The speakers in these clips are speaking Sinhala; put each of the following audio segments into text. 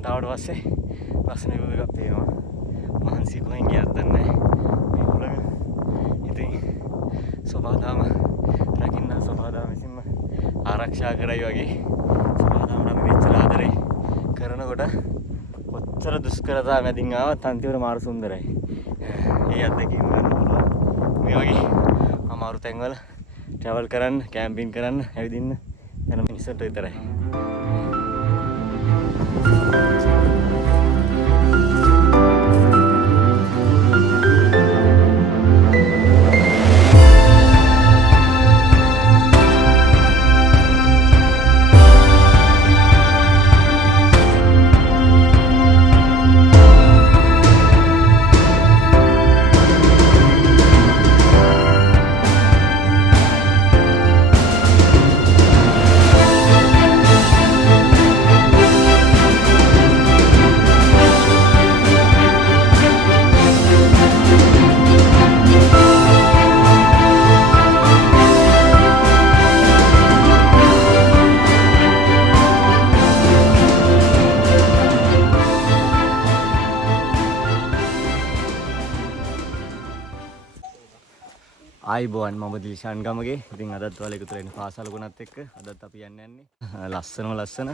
එතනට ආවට පස්සේ ලස්සන view එකක් පේනවා. මහන්සි කොහෙන් ගියත් දන්නේ නැහැ. මේ කුලම ඉතින් සබාදාම රකින්න සබාදාම විසින්ම ආරක්ෂා කරයි වගේ සබාදාමට අපි මෙච්චර ආදරේ කරනකොට කොච්චර දුෂ්කරතා මැදින් ආවත් අන්තිමට මාරු සුන්දරයි. ඒ අත්දැකීම ගන්න පුළුවන්. මේ වගේ අමාරු තැන්වල ට්‍රැවල් කරන්න, කැම්පින් කරන්න, ඇවිදින්න යන මිනිස්සුන්ට විතරයි. ආයිබෝන් මම දිල්ෂාන් ගමගේ. ඉතින් අදත් ඔයාලා එකතු වෙන්නේ පාසලකුණත් එක්ක. අදත් අපි යන්නේ ලස්සන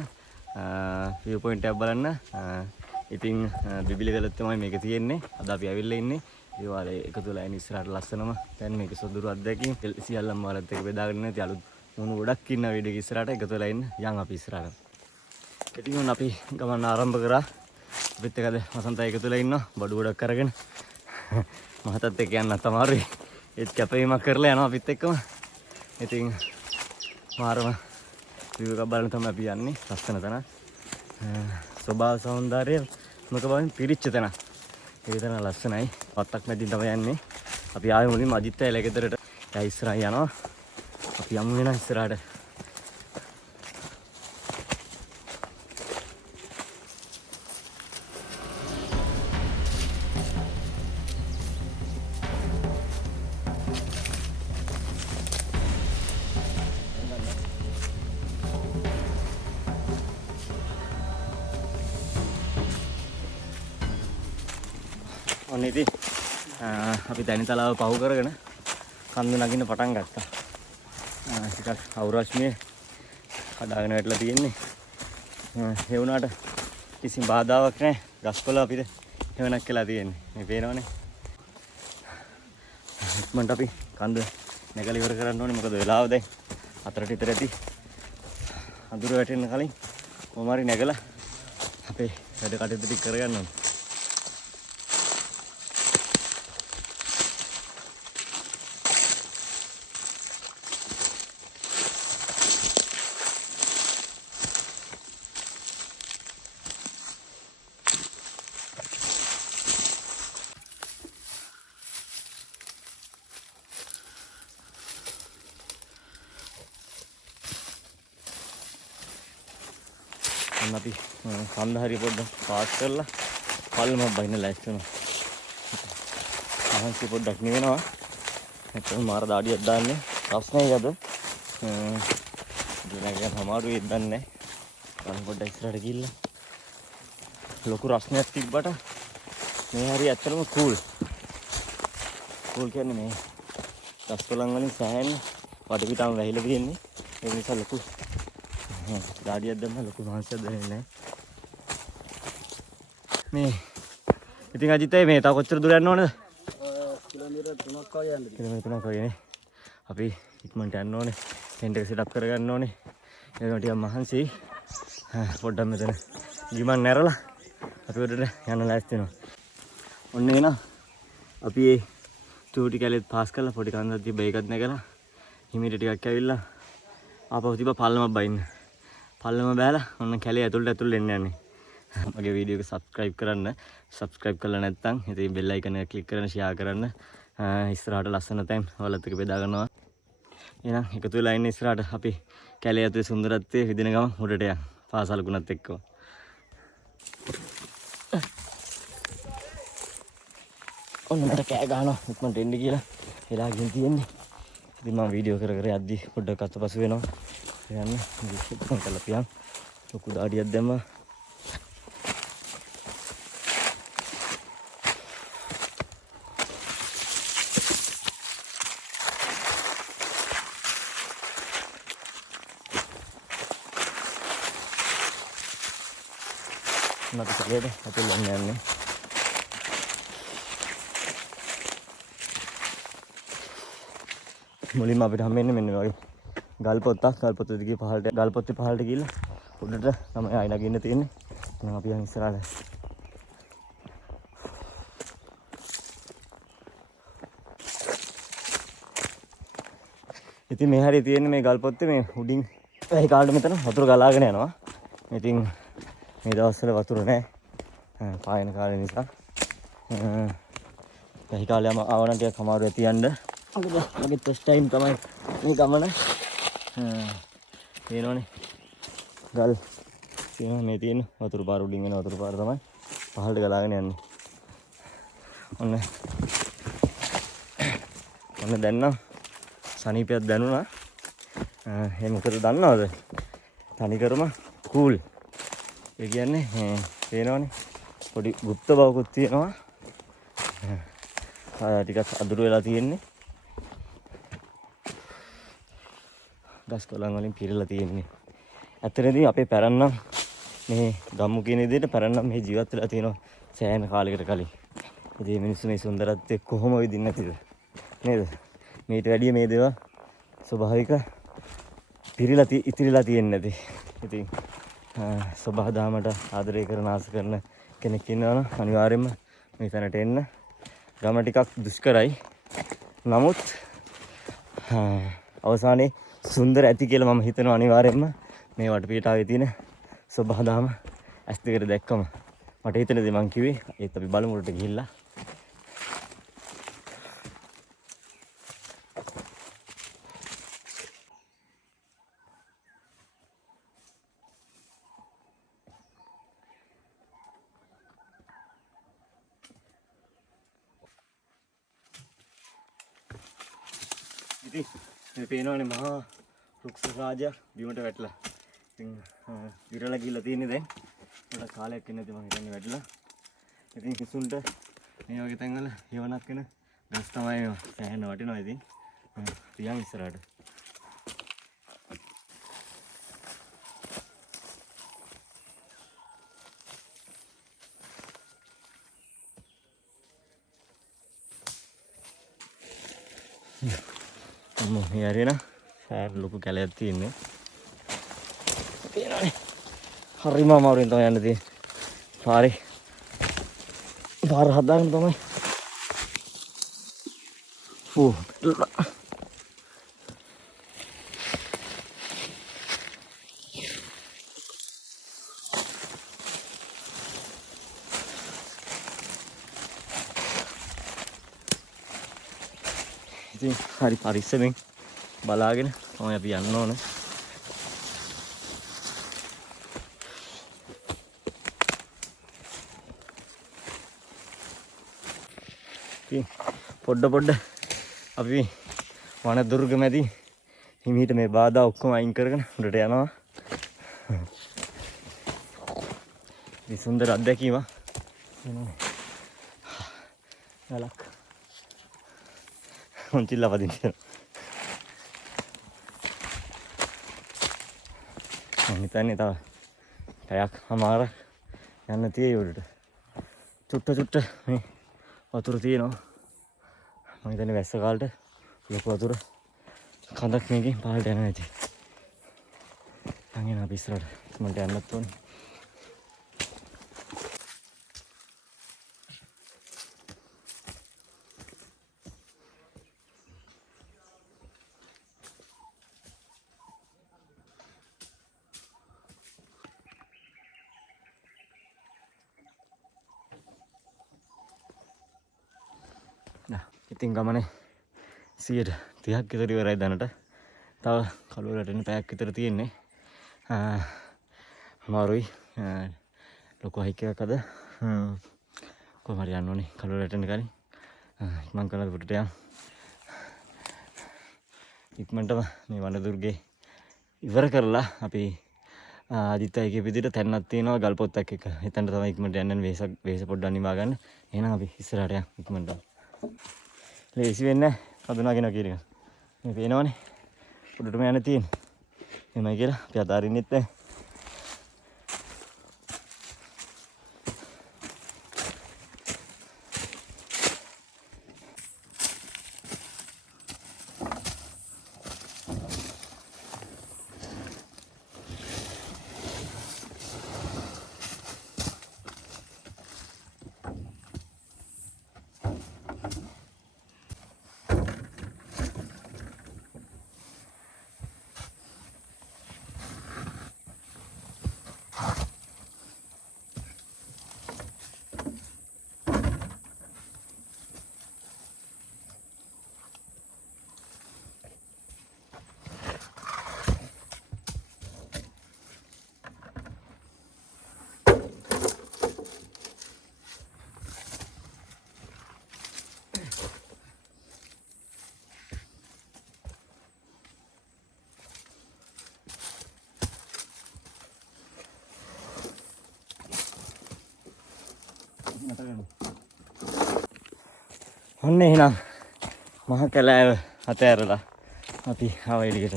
view point එකක් බලන්න. ඉතින් බිබිලි ගලත් තමයි මේක තියෙන්නේ. අද අපි ඇවිල්ලා ඉන්නේ. ඒ වාලේ එකතු වෙලා ඉන්නේ ඉස්සරහට ලස්සනම. දැන් මේක සොදුරු අත්දැකීම්. සියල්ලම ඔයාලත් එක්ක බෙදාගෙන නැති අලුත් මොන ගොඩක් ඉන්න වීඩියෝ එක ඉස්සරහට එකතු වෙලා ඉන්න යන් අපි ඉස්සරහට. ඉතින් අපි ගමන ආරම්භ කරා. අපිත් එක්ක අද වසන්තය එකතු වෙලා ඉන්නවා. බඩු ගොඩක් අරගෙන. මහතත් එක්ක යන්න තමයි. ඒත් කැපවීමක් කරලා යනවා අපිත් එක්කම. ඉතින් මාරම view එකක් බලන්න තමයි අපි යන්නේ. ලස්සන තැන. ස්වභාව සෞන්දර්යය මොකක් බලන්න පිරිච්ච තැන. ඒ තැන ලස්සනයි. වත්තක් මැදින් තමයි යන්නේ. අපි ආවේ මුලින්ම අජිත් ඇල ගෙදරට. එයා ඉස්සරහින් යනවා. අපි යමු වෙන ඉස්සරහට. ඔන්න ඉතින් අපි දැනිතලාව පහු කරගෙන කන්ද නගින්න පටන් ගත්තා. ටිකක් අවුරශ්මිය කඩාගෙන වැටලා තියෙන්නේ. ඒ වුණාට කිසිම බාධාවක් නැහැ. ගස්කොළ අපිට හේවණක් කියලා තියෙන්නේ. මේ පේනවනේ. ඉක්මනට අපි කන්ද නැගලා ඉවර කරන්න ඕනේ. මොකද වෙලාව දැන් 4ට විතර ඇති. අඳුර වැටෙන්න කලින් කොහොම හරි නැගලා අපේ වැඩ කටයුතු ටික කරගන්න ඕනේ. අපි කන්ද හරි පොඩ්ඩක් පාස් කරලා පල්ලමක් බහින්න ලෑස්ති වෙනවා. මහන්සි පොඩ්ඩක් නිවෙනවා. නැත්නම් මාර දාඩියක් දාන්නේ ප්‍රශ්නයි අද. දිනගෙන අමාරුයි දන්නේ නැහැ. මම පොඩ්ඩක් ඉස්සරහට ගිහිල්ලා ලොකු රස්නයක් තිබ්බට මේ හරි ඇත්තටම කූල්. කූල් කියන්නේ මේ ගස්කොළන් වලින් සෑහෙන වටපිටාම වැහිලා තියෙන්නේ. ඒ නිසා ලොකු දාඩියක් දැම්ම ලොකු මහන්සියක් දැනෙන්නේ නැහැ. මේ ඉතින් අජිතේ මේ තව කොච්චර දුර යන්න ඕනද? කිලෝමීටර් 3ක් වගේ යන්න. කිලෝමීටර් 3ක් වගේ නේ. අපි ඉක්මනට යන්න ඕනේ. ටෙන්ට් එක සෙටප් කරගන්න ඕනේ. ඒක ටිකක් මහන්සි. පොඩ්ඩක් මෙතන ගිමන් නැරලා අපි උඩට යන්න ලෑස්ති වෙනවා. ඔන්න එනවා. අපි මේ චූටි කැලේත් පාස් කරලා පොඩි කන්දක් තිබ්බ ඒකත් නැගලා හිමීට ටිකක් ඇවිල්ලා ආපහු තිබ්බ පල්ලමක් බයින්න. පල්ලම බෑලා ඔන්න කැලේ ඇතුළට එන්න යන්නේ. මගේ වීඩියෝ එක සබ්ස්ක්‍රයිබ් කරන්න. සබ්ස්ක්‍රයිබ් කරලා නැත්නම් ඉතින් බෙල් අයිකන් එක ක්ලික් කරන්න ෂෙයා කරන්න. ඉස්සරහට ලස්සන තැන් ඔයාලත් එක්ක බෙදා ගන්නවා. එහෙනම් එකතු වෙලා ඉන්න ඉස්සරහට අපි කැලේ ඇතුලේ සුන්දරත්වයේ විදින ගම උඩට යන් පාසලකුණත් එක්ක. ඔන්න මට කෑ ගහනවා ඉක්මනට එන්න කියලා වෙලා ගින් තියෙන්නේ. ඉතින් මම වීඩියෝ කර කර යද්දි පොඩ්ඩක් අතපසු වෙනවා. යන්න විශ්ිතම් කළා පියන් ලොකු දාඩියක් දැම්මා. අපි කැලේට ඇතුල් වෙන්න යන්නේ. මුලින්ම අපිට හම්බෙන්නේ මෙන්න මේ වගේ ගල් පොත්තක්. ගල් පොත්ත දිගේ පහළට ගල් පොත්තේ පහළට ගිහිල්ලා උඩට තමයි ආයි නගින්න තියෙන්නේ. එහෙනම් අපි යන් ඉස්සරහට. ඉතින් මේ හැරි තියෙන්නේ මේ ගල් පොත්තේ මේ උඩින් ඒ කාලේ මෙතන වතුර ගලාගෙන යනවා. ඉතින් මේ දවස්වල වතුර නැහැ. පායන කාලේ නිසා. ඒ කාලේ ආවනම් ටිකක් අමාරු ඇති යන්න. මොකද මගේ ෆස්ට් ටයිම් තමයි මේ ගමන. තේරෙනවනේ. ගල් තියෙනවා මේ තියෙන වතුර පාර උඩින් එන වතුර පාර තමයි පහළට ගලාගෙන යන්නේ. ඔන්න දැන් නම් සනීපයක් දැනුණා. ඒ මොකද දන්නවද? තනිකරම කූල්. ඒ කියන්නේ තේරෙනවනේ. පොඩි ගුප්ත බවකුත් තියෙනවා. ටිකක් අඳුර වෙලා තියෙන්නේ. ගස් කොළන් වලින් පිරලා තියෙන්නේ. ඇත්තටදී අපේ පැරණම් මේ ගම්මු කියන විදිහට පැරණම් මේ ජීවත් වෙලා තියෙනවා සෑහෙන කාලයකට කලින්. ඉතින් මිනිස්සු මේ සුන්දරත්වයේ කොහොම විඳින්නේ නැතිද? නේද? මේට වැඩිය මේ දේවල් ස්වභාවික පිරීලා ඉතිරිලා තියෙන්නේ නැති. ඉතින් සබහා දාමට ආදරය කරන ආස කරන කෙනෙක් ඉන්නවා නම් අනිවාර්යයෙන්ම මේ තැනට එන්න. ගම ටිකක් දුෂ්කරයි. නමුත් අවසානයේ සුන්දර ඇති කියලා මම හිතනවා අනිවාර්යයෙන්ම මේ වටපිටාවේ තියෙන සබහා දාම ඇස් දෙකට දැක්කම මට හිතෙනදී මං කිව්වේ ඒත් අපි බලමු උඩට ගිහිල්ලා. ඉතින් මේ පේනවනේ මහා රුක්ෂ රාජයා බිමට වැටලා. ඉතින් විරලා ගිහලා තියෙන්නේ දැන්. මට කාලයක් ඉන්න ඉතින් මම හිතන්නේ වැටලා. ඉතින් කිසුන්ට මේ වගේ තැන්වල යවනක් වෙන ගස් තමයි මේවා. සෑහෙන වටිනවා ඉතින්. තියන් ඉස්සරහට. මේ හරියන සෑහෙන ලොකු කැලයක් තියෙන්නේ. පේනවනේ. හරිම අමාරුවෙන් තමයි යන්න තියෙන්නේ. පාර හදාගෙන තමයි. ඉතින් හරි පරිස්සමෙන් බලාගෙන තමයි අපි යන්න ඕනේ. ඉතින් පොඩ අපි වන දුර්ග මැදි හිමීට මේ බාධා ඔක්කොම අයින් කරගෙන උඩට යනවා. මේ සුන්දර අත්දැකීම. ගලක් හොන්චිල්ලා වදින්න. මම හිතන්නේ තව පැයක් අමාරක් යන්න තියෙයි උඩට. චුට්ට මේ වතුර තියෙනවා. මම හිතන්නේ වැස්ස කාලට ලොකු වතුර කඳක් මේකෙන් පහළට යනවා ඇති. අංගෙන අපි ඉස්සරහට මට යන්නත් ඕනේ. ඉතින් ගමනේ 130ක් විතර ඉවරයි දැනට. තව කළුවරට එන්න පැයක් විතර තියෙන්නේ. අමාරුයි. ලොකු හයික් එකක් අද. කොහොම හරි යන්න ඕනේ කළුවරට එන්න කලින්. මං කලද පුටට යන්. ඉක්මනටම මේ වනදුර්ගේ ඉවර කරලා අපි ආදිත්තයිගේ විදිහට තැන්නක් තියෙනවා ගල් පොත්තක් එක. එතනට තමයි ඉක්මනට යන්න වෙහස පොඩ්ඩක් නිවා ගන්න. එහෙනම් අපි ඉස්සරහට යන් ඉක්මනට. ලේසි වෙන්නේ හඳුනාගෙන කියන එක. මේ පේනවනේ. උඩටම යන්න තියෙන්නේ. එමය කියලා අපි අතාරින්නෙත් නැහැ. ඔන්න එහෙනම් මහ කැලෑව අතෑරලා අපි ආව එළියට.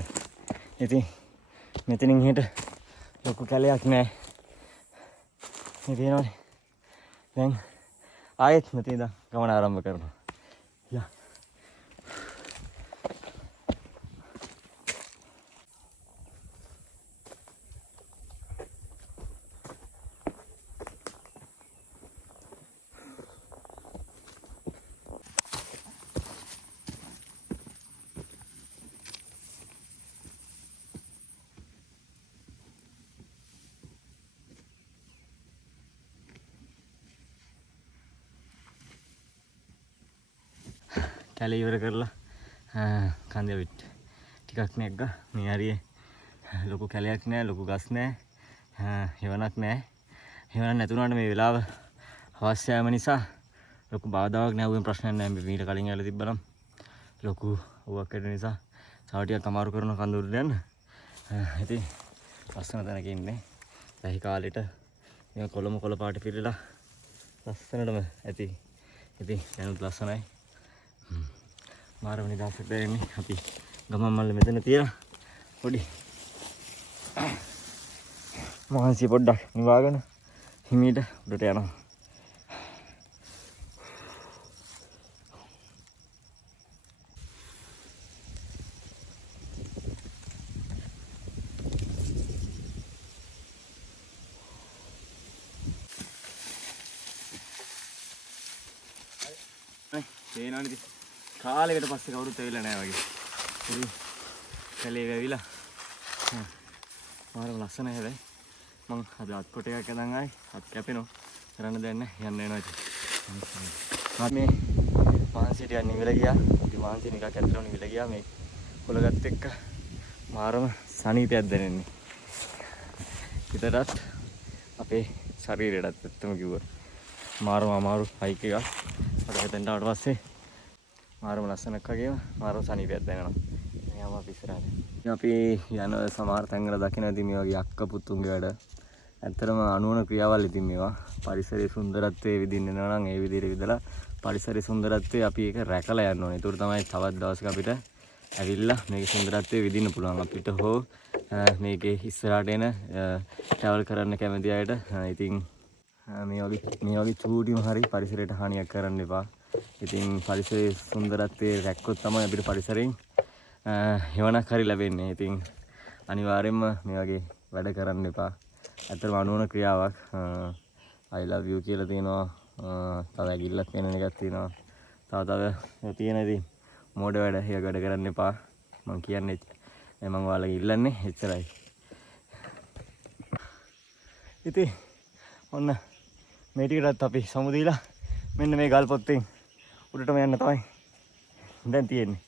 ඉතින් මෙතනින් හෙට ලොකු කැලයක් නෑ. මේ තියෙනවනේ. දැන් ආයෙත් මෙතන ඉඳන් ගමන ආරම්භ කරනවා. යා. කැලේ ඉවර කරලා කන්ද විත් ටිකක් නැග්ගා. මේ හරියේ ලොකු කැලයක් නෑ, ලොකු ගස් නෑ, හෙවණක් නෑ. හෙවණක් නැතුණාට මේ වෙලාව අවශ්‍ය යාම නිසා ලොකු බාධාවක් නෑ. උන් ප්‍රශ්නයක් නෑ. මේ මීට කලින් ඇවිල්ලා තිබ්බනම් ලොකු ඌවක් ඇට නිසා තව ටිකක් අමාරු කරන කඳුරට යන්න. ඉතින් ලස්සන තැනක ඉන්නේ. දැහි කාලෙට මේ කොළ පාට පිරලා ලස්සනටම ඇති. ඉතින් දැනුත් ලස්සනයි. මාරම නිදහසට එන්නේ. අපි ගමන් මල්ල මෙතන තියලා පොඩි මහන්සිය පොඩ්ඩක් නිවාගෙන හිමීට උඩට යනවා. තේනවනේ කාලයකට පස්සේ කවුරුත් ඇවිල්ලා නැහැ වගේ. ඉතින් කැලේ වැවිලා මාරම ලස්සනයි හැබැයි. මං අද අත්කොට එකක් අදන් ආයි අත් කැපෙනවා. කරන්න දෙයක් නැහැ. යන්න වෙනවා ඉතින්. මම මේ මාන්සියට යන්න ඉවල ගියා. ඉතින් මාන්සිය නිකන් ඇත්තටම ඉවල ගියා. මේ කොළගත් එක්ක මාරම සනීපයක් දැනෙන්නේ. හිතටත් අපේ ශරීරයටත් ඇත්තම කිව්වා. මාරම අමාරු හයික් එකක්. මට හිතෙන්ට ආවට පස්සේ මාරම ලස්සනක් වගේම මාරම සනීපයක් දැනෙනවා. මෙයාම අපි ඉස්සරහට. අපි යන සමහර තැන්වල දකින්න ඉතින් මේ වගේ අක්ක පුතුන්ගේ වැඩ. ඇත්තටම අනුවන ක්‍රියාවල් ඉතින් මේවා. පරිසරයේ සුන්දරත්වයේ විදින්න යනවා නම් ඒ විදිහට විදලා පරිසරයේ සුන්දරත්වයේ අපි ඒක රැකලා යන්න ඕනේ. ඒක තමයි තවත් දවසක අපිට ඇවිල්ලා මේකේ සුන්දරත්වයේ විදින්න පුළුවන්. අපිට හෝ මේකේ ඉස්සරහට එන ට්‍රැවල් කරන්න කැමති අයට ඉතින් මේ වගේ චූටිම හරි පරිසරයට හානියක් කරන්න එපා. ඉතින් පරිසරයේ සුන්දරත්වයේ රැක්කොත් තමයි අපිට පරිසරයෙන් හෙවණක් හරි ලැබෙන්නේ. ඉතින් අනිවාර්යෙන්ම මේ වගේ වැඩ කරන්න එපා. ඇත්තටම අනුවන ක්‍රියාවක්. I love you කියලා තියෙනවා. තව ඇගිල්ලක් වෙන එකක් තියෙනවා. තව තියෙන ඉතින් මෝඩ වැඩ ඒක වැඩ කරන්න එපා. මම කියන්නේ මම ඔයාලගේ ඉල්ලන්නේ එච්චරයි. ඉතින් ඔන්න මේ ටිකටත් අපි සමු දීලා මෙන්න මේ ගල් පොත්තෙන් උඩටම යන්න තමයි දැන් තියෙන්නේ.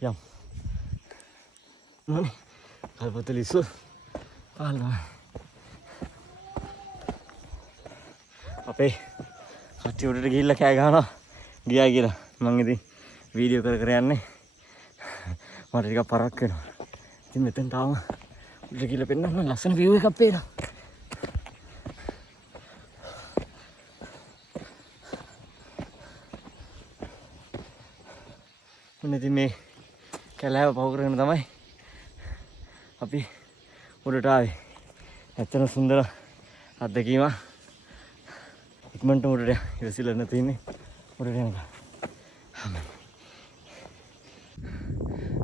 යමු. නෝනේ ගල් පොත්ත ලිස්සු පාල්වා. අපේ කට්ටිය උඩට ගිහිල්ලා කෑ ගහනවා ගියා කියලා. මම ඉතින් වීඩියෝ කර යන්නේ. මට ටිකක් පරක් වෙනවා. ඉතින් මෙතෙන් තාම උඩට ගිහිල්ලා පෙන්නන්න ලස්සන view එකක් පේනවා. ඉතින් මේ කැලෑව පහු කරගෙන තමයි අපි උඩට ආවේ. ඇත්තම සුන්දර අත්දැකීමක්. ඉක්මනට උඩට ඉවසිල්ල නැති ඉන්නේ උඩට යනවා.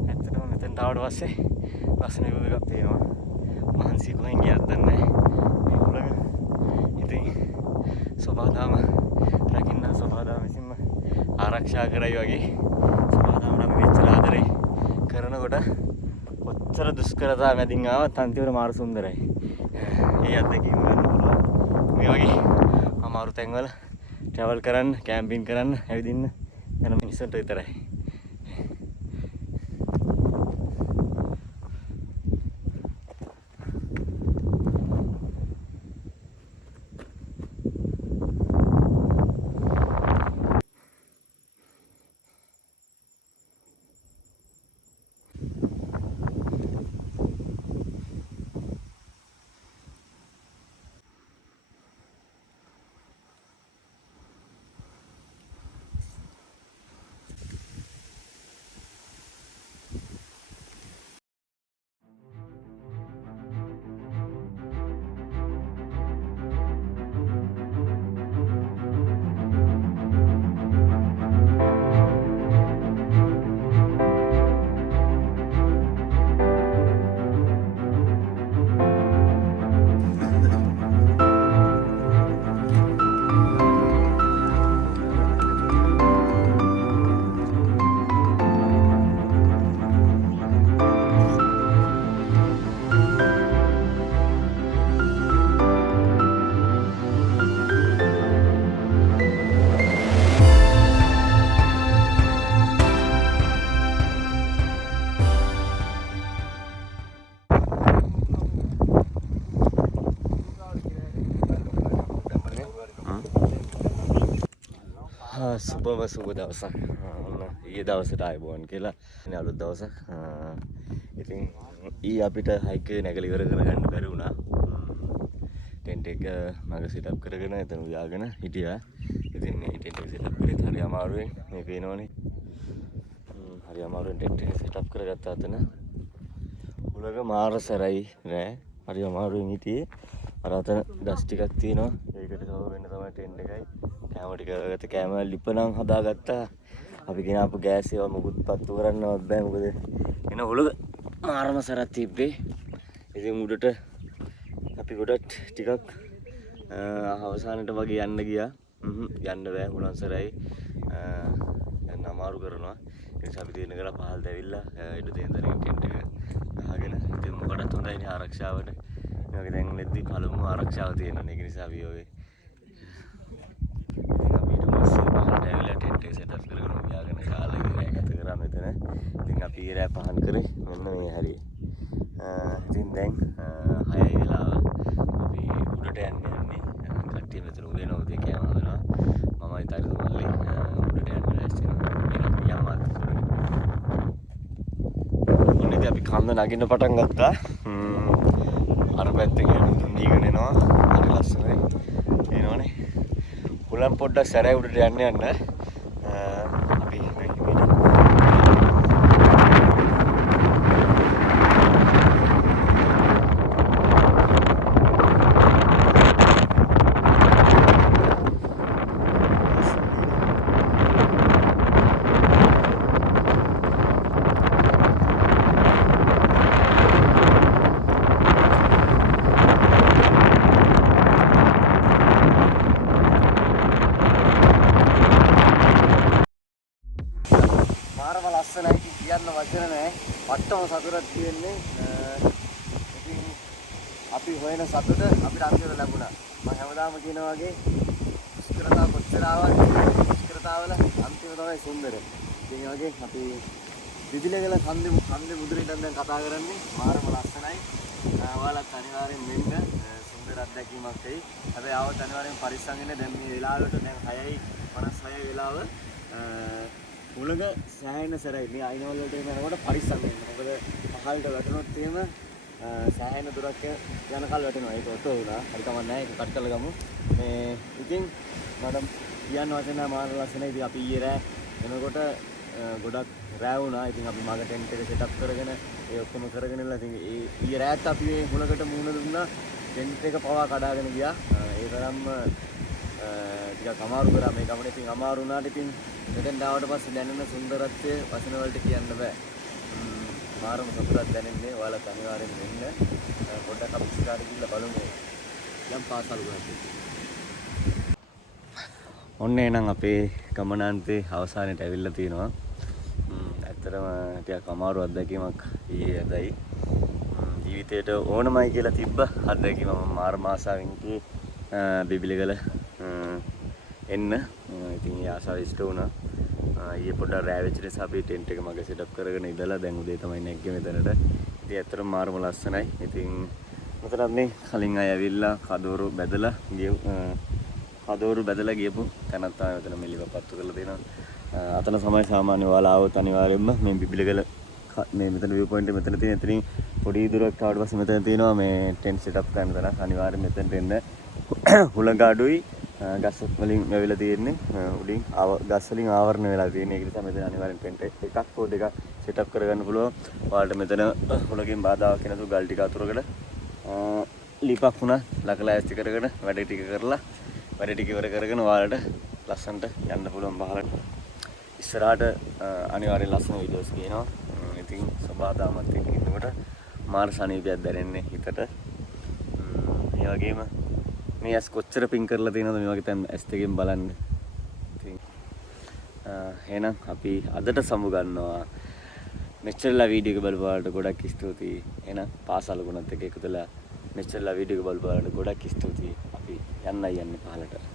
ඇත්තටම මෙතෙන් ආවට පස්සේ ලස්සන view එකක් තියෙනවා. මහන්සිය කොහෙන් ගියත් දන්නේ නැහැ. මේ කුලක ඉතින් සබාදාම රකින්න සබාදාම විසින්ම ආරක්ෂා කරයි වගේ. කරනකොට ඔච්චර දුෂ්කරතා මැදින් ආවත් අන්තිමට මාර සුන්දරයි. ඒ අත්දැකීම ගන්න පුළුවන්. මේ වගේ අමාරු තැන්වල ට්‍රැවල් කරන්න, කැම්පින් කරන්න, ඇවිදින්න යන මිනිස්සුන්ට විතරයි. සුබම සුබ දවසක්. ඔන්න ඊයේ දවසට ආයුබෝවන් කියලා. ඉතින් අලුත් දවසක්. ඉතින් අපිට හයික් එක නැගලා ඉවර කරගන්න බැරි වුණා. ටෙන්ට් එක මග සෙටප් කරගෙන එතන උයාගෙන හිටියා. ඉතින් මේ ටෙන්ට් එක සෙටප් කරේ හරි අමාරුවෙන්. මේ පේනවනේ. හරි අමාරුවෙන් ටෙන්ට් එක සෙටප් කරගත්තා අතන. උලක මාර සැරයි නෑ. හරි අමාරුවෙන් හිටියේ. අර අතන ඩස් ටිකක් තියෙනවා. ඒකට කවර් වෙන්න තමයි ටෙන්ට් එකයි. කැම ටික ගත්ත කැම ලිප නම් හදාගත්තා. අපි ගෙනාපු ගෑස් ඒවා මුකුත් පත්තු කරන්නවත් බෑ. මොකද එන උලක මාරම සැරක් තිබ්බේ. ඉතින් උඩට අපි ගොඩක් ටිකක් අවසානට වගේ යන්න ගියා. යන්න බෑ හුලන් සැරයි. යන්න අමාරු කරනවා. ඒ නිසා අපි තේරෙන කරලා පහළට ඇවිල්ලා ඉඩ තියෙන තැනින් ටෙන්ට් එක ගහගෙන ඉතින් මොකටත් හොඳයිනේ ආරක්ෂාවට. මේ වගේ දැන් නෙද්දි පළමු ආරක්ෂාව තියෙනවා. ඒක නිසා අපි ඔය සෙටප් කරගෙන ගියාගෙන කාලේ ගත කරා මෙතන. ඉතින් අපි ඊරෑ පහන් කරේ මෙන්න මේ හරිය. ඉතින් දැන් 6යි වෙලාව. අපි උඩට යන්නේ. කට්ටිය මෙතන උදේ නෝදේ කෑම හදනවා. මමයි තාරිදු මල්ලි උඩට යන්න ලෑස්ති වෙනවා. යමාත් කරේ. ඔන්නේ අපි කන්ද නගින්න පටන් ගත්තා. අර පැත්තේ දීගෙන එනවා. හරි ලස්සනයි. එනවනේ. හුලම් පොඩ්ඩක් සැරයි උඩට යන්න. අපි ලස්සනයි කියන්න වචන නැහැ. වට්ටම සතුටක් තියෙන්නේ. ඉතින් අපි හොයන සතුට අපිට අන්තිමට ලැබුණා. මම හැමදාම කියනා වගේ දුෂ්කරතා කොච්චර ආවත් දුෂ්කරතාවල අන්තිම තමයි සුන්දර. ඉතින් ඒ වගේ අපි විදිලගල කන්දේ මුදුරේට දැන් කතා කරන්නේ මාරම ලස්සනයි. ඔයාලත් අනිවාර්යෙන් මෙන්න සුන්දර අත්දැකීමක් වෙයි. හැබැයි ආවත් අනිවාර්යෙන් පරිස්සම් වෙන්න. දැන් මේ වෙලාවට දැන් 6:56 වෙලාව. උලක සෑහෙන සැරයි. මේ අයිනවල වලට යනකොට පරිස්සම් වෙන්න. මොකද පහළට වැටුනොත් එහෙම සෑහෙන දුරක් යනකල් වැටෙනවා. ඒක ඔතෝ වුණා. හරි කමක් නැහැ. ඒක කට් කරලා ගමු. මේ ඉතින් මට කියන්න වචන මාර ලස්සනයි. ඉතින් අපි ඊයේ රෑ එනකොට ගොඩක් රෑ වුණා. ඉතින් අපි මග ටෙන්ට් එක සෙටප් කරගෙන ඒ ඔක්කොම කරගෙන ඉන්න. ඉතින් ඊයේ රෑත් අපි මේ හුලකට මූණ දුන්නා. ටෙන්ට් එක පවා කඩාගෙන ගියා. ඒ තරම්ම ටිකක් අමාරු කරා මේ ගමනේ. ඉතින් අමාරු වුණාට ඉතින් මෙතෙන් ආවට පස්සේ දැනෙන සුන්දරත්වය වචන වලට කියන්න බෑ. මාරම සතුටක් දැනෙන්නේ. ඔයාලත් අනිවාර්යෙන් වෙන්න. පොඩ්ඩක් අපි ඉස්සරහට ගිහලා බලමු. යම් පාසල් ගුණත්. ඔන්න එනං අපේ ගමනාන්තේ අවසානයට ඇවිල්ලා තිනවා. ඇත්තටම ටිකක් අමාරු අත්දැකීමක් ඊයේ ඇදයි. ජීවිතේට ඕනමයි කියලා තිබ්බ අත්දැකීම මම මාර මාසාවෙන් බිබිලිගල එන්න. ඉතින් ඒ ආසාව ඉෂ්ට වුණා. ඊයේ පොඩ්ඩක් රෑ වෙච්ච නිසා අපි ටෙන්ට් එක මග සෙටප් කරගෙන ඉඳලා දැන් උදේ තමයි නැග්ගේ මෙතනට. ඉතින් ඇත්තටම මාරම ලස්සනයි. ඉතින් මෙතනත් මේ කලින් අය ඇවිල්ලා කදෝරු බැදලා ගියපු තැනක් තමයි මෙතන මෙලිව පත්තු කරලා තියෙනවා. අතන තමයි සාමාන්‍ය ඔයාලා ආවොත් අනිවාර්යයෙන්ම මේ බිබිලිගල මේ මෙතන view point එක මෙතන තියෙන. එතනින් පොඩි දුරක් ආවට පස්සේ මෙතන තියෙනවා මේ ටෙන්ට් සෙටප් කරන්න තැනක්. අනිවාර්යයෙන් මෙතනට එන්න. හුලඟ අඩුයි. ගස් වලින් වැවිලා තියෙන්නේ. උඩින් ගස් වලින් ආවරණය වෙලා තියෙන්නේ. ඒක නිසා මෙතන අනිවාර්යෙන් ටෙන්ට් එකක් හෝ දෙකක් සෙටප් කරගන්න පුළුවන්. ඔයාලට මෙතන හුලඟින් බාධාවක් නැතුව ගල් ටික අතුරකට ලිපක් වුණා ලකලා ඇස්ති කරගෙන වැඩ ටික කරලා වැඩ ටික ඉවර කරගෙන ඔයාලට ලස්සනට යන්න පුළුවන් පහලට. ඉස්සරහට අනිවාර්යෙන් ලස්සන වීඩියෝස් ගේනවා. ඉතින් සබාදාමත් එක්ක ඉන්නකොට මාර සනීපයක් දැනෙන්නේ හිතට. ඒ වගේම මේ ඇස් කොච්චර පින් කරලා තියෙනවද මේ වගේ තැන් ඇස් දෙකෙන් බලන්න. ඉතින් එහෙනම් අපි අදට සමු ගන්නවා. මෙච්චරලා වීඩියෝ එක බලපුවාට ගොඩක් ස්තුතියි. එහෙනම් පාසල් ගුණත් එක්ක එකතුලා මෙච්චරලා වීඩියෝ එක බලපුවාට ගොඩක් ස්තුතියි. අපි යන්නයි යන්නේ පහලට.